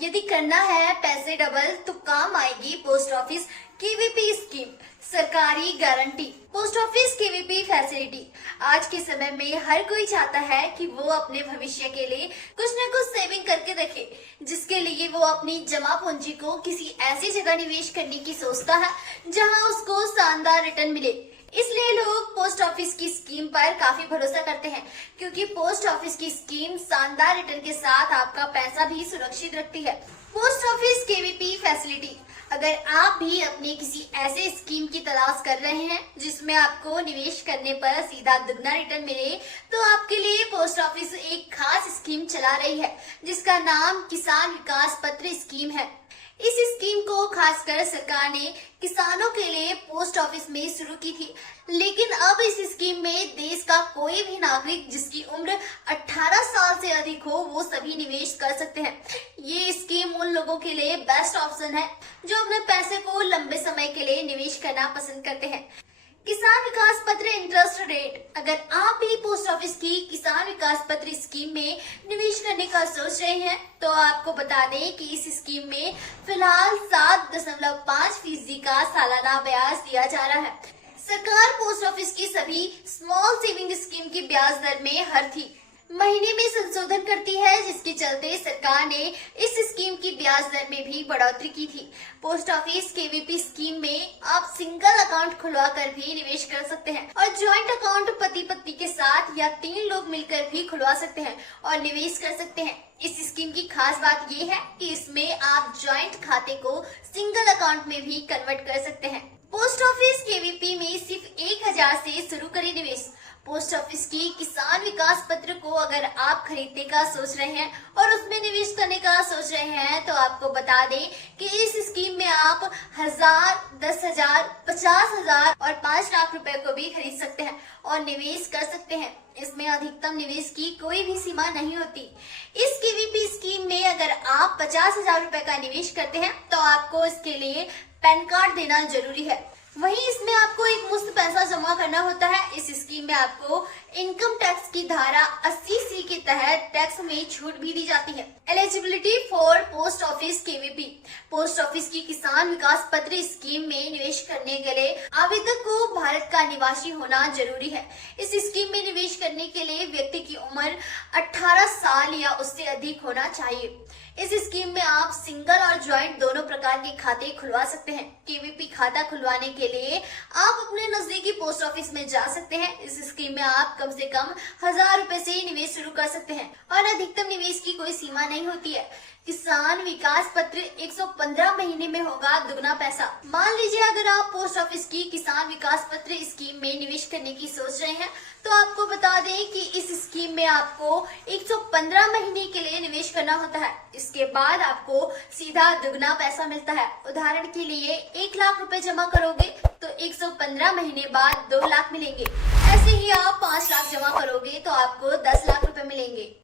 यदि करना है पैसे डबल तो काम आएगी पोस्ट ऑफिस केवीपी स्कीम। सरकारी guarantee post office KVP facility. आज के समय में हर कोई चाहता है कि वो अपने भविष्य के लिए कुछ न कुछ सेविंग करके रखे, जिसके लिए वो अपनी जमा पूंजी को किसी ऐसी जगह निवेश करने की सोचता है जहां उसको शानदार रिटर्न मिले। इसलिए लोग पोस्ट ऑफिस की स्कीम पर काफी भरोसा करते हैं, क्योंकि पोस्ट ऑफिस की स्कीम शानदार रिटर्न के साथ आपका पैसा भी सुरक्षित रखती है। Post office KVP facility. अगर आप भी अपनी किसी ऐसे स्कीम की तलाश कर रहे हैं जिसमें आपको निवेश करने पर सीधा दुगना रिटर्न मिले, तो आपके लिए पोस्ट ऑफिस एक खास स्कीम चला रही है जिसका नाम किसान विकास पत्र स्कीम है। इस स्कीम को खासकर सरकार ने किसानों के लिए पोस्ट ऑफिस में शुरू की थी, लेकिन अब इस स्कीम में देश का कोई भी नागरिक जिसकी उम्र 18 साल से अधिक हो वो सभी निवेश कर सकते हैं। ये स्कीम उन लोगों के लिए बेस्ट ऑप्शन है जो अपने पैसे को लंबे समय के लिए निवेश करना पसंद करते हैं। किसान विकास पत्र इंटरेस्ट रेट। अगर आप भी पोस्ट ऑफिस की किसान विकास पत्र स्कीम में निवेश करने का सोच रहे हैं तो आपको बता दें कि इस स्कीम में फिलहाल 7.5% का सालाना ब्याज दिया जा रहा है। सरकार पोस्ट ऑफिस की सभी स्मॉल सेविंग स्कीम की ब्याज दर में हर महीने में संशोधन करती है, जिसके चलते सरकार ने इस स्कीम की ब्याज दर में भी बढ़ोतरी की थी। पोस्ट ऑफिस केवीपी स्कीम में आप सिंगल अकाउंट खुलवा कर भी निवेश कर सकते हैं और ज्वाइंट अकाउंट पति पत्नी के साथ या 3 लोग मिलकर भी खुलवा सकते हैं और निवेश कर सकते हैं। इस स्कीम की खास बात ये है कि इसमें आप ज्वाइंट खाते को सिंगल अकाउंट में भी कन्वर्ट कर सकते हैं। पोस्ट ऑफिस केवीपी में सिर्फ 1000 से शुरू करें निवेश। पोस्ट ऑफिस की किसान विकास पत्र को अगर आप खरीदने का सोच रहे हैं और उसमें निवेश करने का सोच रहे हैं तो आपको बता दें कि इस स्कीम में आप 1000, 10,000, 50,000 और 5 लाख रुपए को भी खरीद सकते हैं और निवेश कर सकते हैं। इसमें अधिकतम निवेश की कोई भी सीमा नहीं होती। इस केवीपी स्कीम में अगर आप 50,000 रुपए का निवेश करते हैं तो आपको इसके लिए पैन कार्ड देना जरूरी है। वहीं इसमें आपको एक मुश्त पैसा जमा करना होता है। इस स्कीम में आपको इनकम टैक्स की धारा 80C के तहत टैक्स में छूट भी दी जाती है। Eligibility for post office KVP. Post office की किसान विकास पत्र स्कीम में निवेश करने के लिए आवेदक को भारत का निवासी होना जरूरी है। इस स्कीम में निवेश करने के लिए व्यक्ति की उम्र 18 साल या उससे अधिक होना चाहिए। इस स्कीम में आप सिंगल और ज्वाइंट दोनों प्रकार के खाते खुलवा सकते हैं। केवीपी खाता खुलवाने के लिए आप अपने नजदीकी पोस्ट ऑफिस में जा सकते हैं। इस स्कीम में आप कम से कम 1000 रुपए से निवेश शुरू कर सकते हैं और अधिकतम निवेश की कोई सीमा नहीं होती है। किसान विकास पत्र 115 महीने में होगा दुगना पैसा। मान लीजिए अगर आप पोस्ट ऑफिस की किसान विकास पत्र स्कीम में निवेश करने की सोच रहे हैं तो आपको बता दें कि इस स्कीम में आपको 115 महीने के लिए निवेश करना होता है। इसके बाद आपको सीधा दुगना पैसा मिलता है। उदाहरण के लिए 1 लाख रुपए जमा करोगे तो 115 महीने बाद 2 लाख मिलेंगे। ऐसे ही आप 5 लाख जमा करोगे तो आपको 10 लाख रुपए मिलेंगे।